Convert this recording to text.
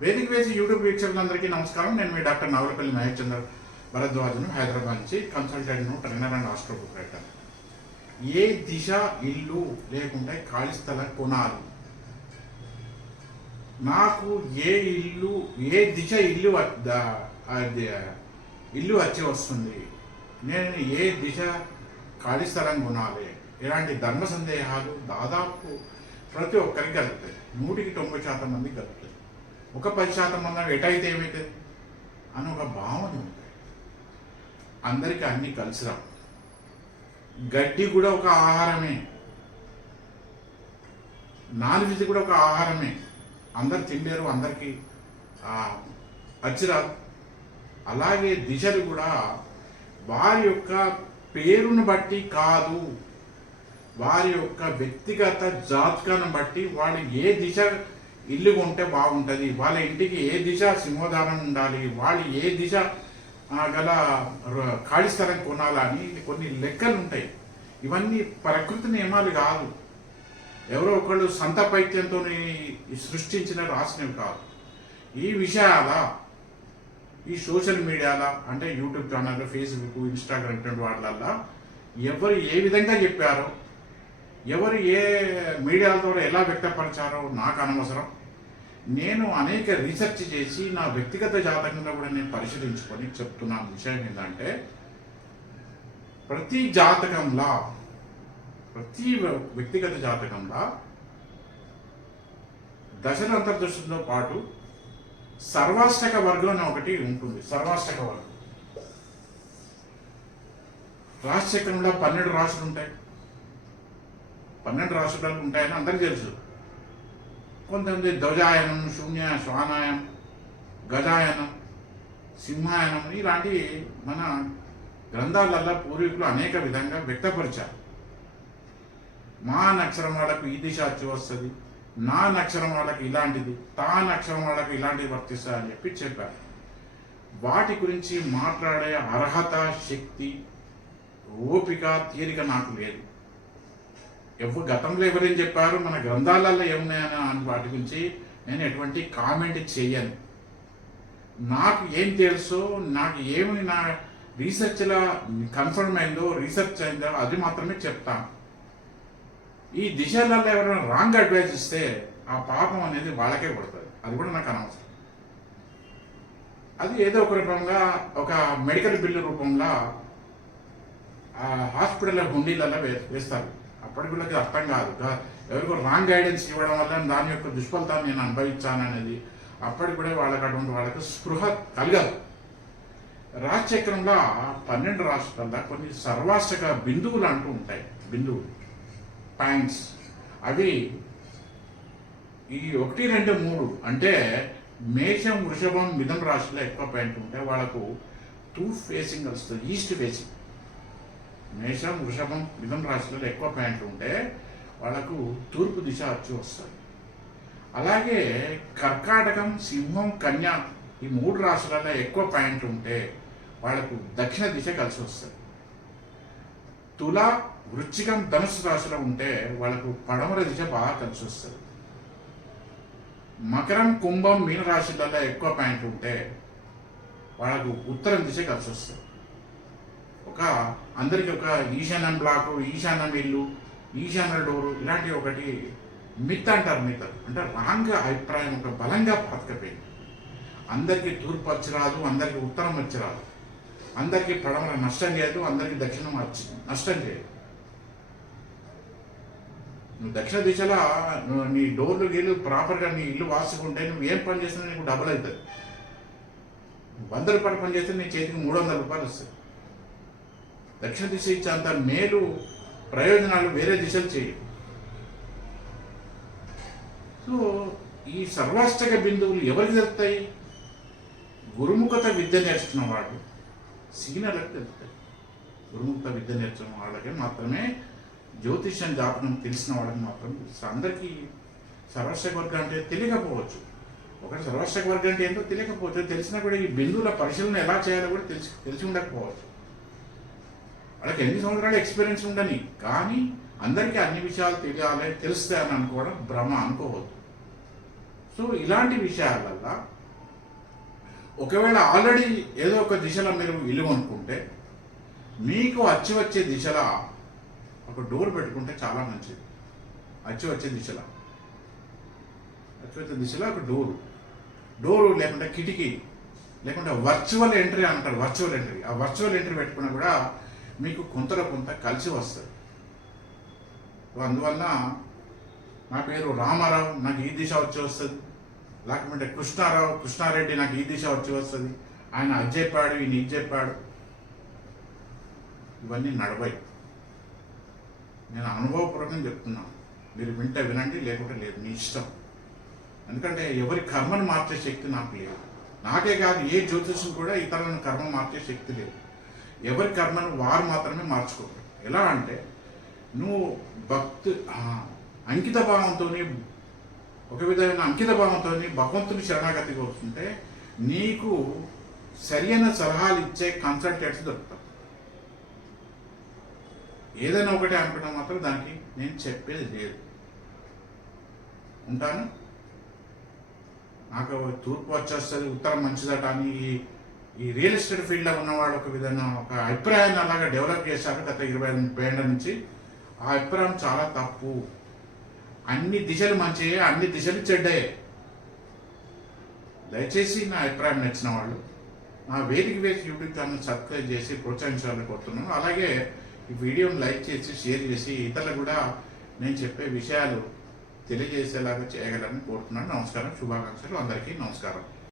వేదిక వేసి యూట్యూబ్ వీక్షకులందరికీ నమస్కారం. నేను మీ డాక్టర్ నవలపల్లి మహేష్ చంద్ర భరద్వాజను హైదరాబాద్ నుంచి కన్సల్టెంట్ను ట్రైనర్ అండ్ ఆస్ట్రోపరేటర్ ఏ దిశ ఇల్లు లేకుంటే ఖాళీ స్థలం కొనాలి? నాకు ఏ ఇల్లు ఏ దిశ ఇల్లు ఇల్లు వచ్చి వస్తుంది? నేను ఏ దిశ ఖాళీ స్థలం కొనాలి? ఇలాంటి ధర్మ సందేహాలు దాదాపు ప్రతి ఒక్కరికి కలుగుతాయి. నూటికి తొంభై శాతం మంది కలుగుతాయి. ఒక పది శాతం మంది ఎటైతే ఏమవుతుంది అని ఒక భావన ఉంది అందరికీ అన్నీ కలిసిరా గడ్డి కూడా ఒక ఆహారమే. నాన్ వెజ్ కూడా ఒక ఆహారమే. అందరు తిండారు అందరికీ అచ్చిరాదు అలాగే దిశలు కూడా వారి యొక్క పేరును బట్టి కాదు. వారి యొక్క వ్యక్తిగత జాతకాన్ని బట్టి వాళ్ళు ఏ దిశ ఇల్లు కొంటే బాగుంటుంది. వాళ్ళ ఇంటికి ఏ దిశ సింహదానం ఉండాలి? వాళ్ళు ఏ దిశ గల ఖాళీ స్థలం కొనాలని కొన్ని లెక్కలు ఉంటాయి ఇవన్నీ ప్రకృతి నియమాలు కాదు. ఎవరో ఒకళ్ళు సంత పైత్యంతో సృష్టించిన రాసినవి కాదు. ఈ విషయాల ఈ సోషల్ మీడియాల అంటే యూట్యూబ్ ఛానల్ ఫేస్బుక్ ఇన్స్టాగ్రామ్ ఇటువంటి వాటిలల్లా ఎవరు ఏ విధంగా చెప్పారో ఎవరు ఏ మీడియాల ద్వారా ఎలా వ్యక్తపరిచారో నాకు అనవసరం. నేను అనేక రీసెర్చ్ చేసి నా వ్యక్తిగత జాతకంలో కూడా నేను పరిశీలించుకొని చెప్తున్న విషయం ఏంటంటే ప్రతి జాతకంలా ప్రతి వ్యక్తిగత జాతకంలో దశల అంతర్దృష్టితో పాటు సర్వాష్టక వర్గం అని ఒకటి ఉంటుంది సర్వాష్టక వర్గం. రాశిచక్రంలో పన్నెండు రాశులు ఉంటాయి. పన్నెండు రాశులు ఉంటాయని అందరికీ తెలుసు. కొంతమంది ధ్వజాయనం శూన్య శ్వానాయం గజాయనం సింహాయనం ఇలాంటి మన గ్రంథాలలో పూర్వీకులు అనేక విధంగా వ్యక్తపరిచారు. మా నక్షరం వాళ్ళకు ఈ దిశ వస్తుంది నా నక్షరం వాళ్ళకి ఇలాంటిది తా నక్షరం వాళ్ళకి ఇలాంటిది వర్తిస్తుంది అని చెప్పి చెప్పారు. వాటి గురించి మాట్లాడే అర్హత శక్తి ఓపిక తీరిక నాకు లేదు. ఎవరు గతంలో ఎవరేం చెప్పారు మన గ్రంథాలలో ఏమున్నాయని అని వాటి గురించి నేను ఎటువంటి కామెంట్ చేయను. నాకు ఏం తెలుసో నాకు ఏమి నా రీసెర్చ్లో కన్ఫర్మ్ అయిందో రీసెర్చ్ అయిందో అది మాత్రమే చెప్తాను. ఈ దిశలలో ఎవరైనా రాంగ్ అడ్వైజ్ ఇస్తే ఆ పాపం అనేది వాళ్ళకే పడుతుంది. అది కూడా నాకు అనవసరం. అది ఏదో ఒక రూపంగా ఒక మెడికల్ బిల్లు రూపంలో హాస్పిటల్ హుండీలలో వే వేస్తారు. అప్పటికి వీళ్ళకి అర్థం కాదు. గా- ఎవరికో రాంగ్ గైడెన్స్ ఇవ్వడం వల్ల దాని యొక్క దుష్ఫలితాన్ని నేను అనుభవించాననేది అప్పటికి కూడా వాళ్ళకి అటువంటి వాళ్ళకి స్పృహ కలగదు. రాజచక్రంలో పన్నెండు రాష్ట్రాల కొన్ని సర్వాసక బిందువులు అంటూ ఉంటాయి. బిందువులు. పాయింట్స్ అవి ఈ ఒకటి రెండు మూడు అంటే మేషం వృషభం మిథున రాశిలో ఎక్కువ పాయింట్ ఉంటాయి. వాళ్ళకు టూ ఫేసింగ్ వస్తుంది. ఈస్ట్ ఫేసింగ్ మేషం వృషభం మిథున రాశిలో ఎక్కువ పాయింట్లు ఉంటే వాళ్ళకు తూర్పు దిశ వచ్చి వస్తుంది. అలాగే కర్కాటకం సింహం కన్య ఈ మూడు రాశులలో ఎక్కువ పాయింట్లు ఉంటే వాళ్ళకు దక్షిణ దిశ కలిసి వస్తుంది. తుల వృచ్చికం ధనుసు రాశిలో ఉంటే వాళ్ళకు పడమర దిశ బాగా కలిసి వస్తుంది. మకరం కుంభం మీన రాశులలో ఎక్కువ పాయింట్లు ఉంటే వాళ్ళకు ఉత్తరం దిశ కలిసి వస్తుంది. ఒక అందరికి ఒక ఈశాన్యం బ్లాకు ఈశాన్యం ఇల్లు ఈశాన్య డోరు ఇలాంటి ఒకటి మిత్ అంటారు మిత్. అంటే రాంగ్ అభిప్రాయం ఒక బలంగా పాతకపోయింది అందరికీ తూర్పు వచ్చి రాదు అందరికీ ఉత్తరం వచ్చి రాదు. అందరికీ పడమర నష్టం చేయదు అందరికీ దక్షిణం వచ్చి నష్టం చేయదు నువ్వు దక్షిణ దిశలో నీ డోర్లు గీళ్ళు ప్రాపర్గా నీ ఇల్లు వాసుకుంటే నువ్వు ఏం పని చేసినా నీకు డబుల్ అవుతుంది. వంద రూపాయలు పని చేస్తే నీ చేతికి మూడు వందల రూపాయలు వస్తాయి. దక్షిణ దిశ ఇచ్చేంత మేలు ప్రయోజనాలు వేరే దిశలు చేయవు. సో ఈ సర్వాష్టక బిందువులు ఎవరికి తెలుస్తాయి గురుముఖత విద్య నేర్చుకున్న వాడు సీనియర్లకు తెలుస్తాయి గురుముఖత విద్య నేర్చుకున్న వాళ్ళకి మాత్రమే జ్యోతిష్యం జాతకం తెలిసిన వాళ్ళకి మాత్రం తెలుస్తుంది. అందరికీ సర్వాష్టక వర్గం అంటే తెలియకపోవచ్చు. ఒక సర్వాష్టక వర్గం అంటే ఏంటో తెలియకపోవచ్చు. తెలిసినా కూడా ఈ బిందువుల పరిశీలన ఎలా చేయాలో కూడా తెలిసి తెలిసి ఉండకపోవచ్చు. వాళ్ళకి ఎన్ని సంవత్సరాలు ఎక్స్పీరియన్స్ ఉండని కానీ అందరికీ అన్ని విషయాలు తెలియాలి తెలుస్తాయని అనుకోవడం భ్రమ అనుకోవద్దు. సో ఇలాంటి విషయాలల్ల ఒకవేళ ఆల్రెడీ ఏదో ఒక దిశలో మీరు విలువ అనుకుంటే మీకు అచ్చి వచ్చే దిశలో ఒక డోర్ పెట్టుకుంటే చాలా మంచిది. అచ్చి వచ్చే దిశలో. అచ్చి వచ్చే దిశలో ఒక డోరు డోరు లేకుంటే కిటికీ లేకుంటే వర్చువల్ ఎంట్రీ అంటారు వర్చువల్ ఎంట్రీ ఆ వర్చువల్ ఎంట్రీ పెట్టుకున్నా కూడా మీకు కొంతలో కొంత కలిసి వస్తుంది. అందువల్ల నా పేరు రామారావు నాకు ఈ దిశ వచ్చి వస్తుంది. లేకపోతే కృష్ణారావు కృష్ణారెడ్డి నాకు ఈ దిశ వచ్చి వస్తుంది. ఆయన అది చెప్పాడు ఈయన ఇది చెప్పాడు. ఇవన్నీ నడవాయి నేను అనుభవపూర్వకంగా చెప్తున్నాను మీరు వింటే వినండి లేకుంటే లేదు. మీ ఇష్టం. ఎందుకంటే ఎవరి కర్మను మార్చే శక్తి నాకు లేదు. నాకే కాదు ఏ జ్యోతిష్యం కూడా ఇతరులను కర్మ మార్చే శక్తి లేదు. ఎవరి కర్మను వారు మాత్రమే మార్చుకోరు. ఎలా అంటే నువ్వు భక్తి అంకిత భావంతో ఒక విధమైన అంకిత భావంతో భగవంతుని శరణాగతికి వస్తుంటే నీకు సరైన సలహాలు ఇచ్చే కన్సల్టెంట్స్ దొరుకుతాం ఏదైనా ఒకటి అనుకున్నా మాత్రం దానికి నేను చెప్పేది లేదు. ఉంటాను? నాకు తూర్పు వచ్చేస్తుంది ఉత్తరం మంచిదట అని ఈ- రియల్ ఎస్టేట్ ఫీల్డ్లో ఉన్నవాడు ఒక విధంగా ఒక అభిప్రాయాన్ని అలాగా డెవలప్ చేశారు గత ఇరవై ముప్పై ఏళ్ళ నుంచి. ఆ అభిప్రాయం చాలా తప్పు. అన్ని దిశలు మంచియే అన్ని దిశలు చెడ్డయే దయచేసి నా అభిప్రాయం నచ్చిన వాళ్ళు నా వేదిక వేసి యూట్యూబ్ ఛానల్ సబ్స్క్రైబ్ చేసి ప్రోత్సహించాలని కోరుతున్నాను. అలాగే ఈ వీడియోని లైక్ చేసి షేర్ చేసి ఇతరులకు కూడా నేను చెప్పే విషయాలు తెలియజేసేలాగా చేయగలని కోరుతున్నాను. నమస్కారం శుభాకాంక్షలు. అందరికీ నమస్కారం.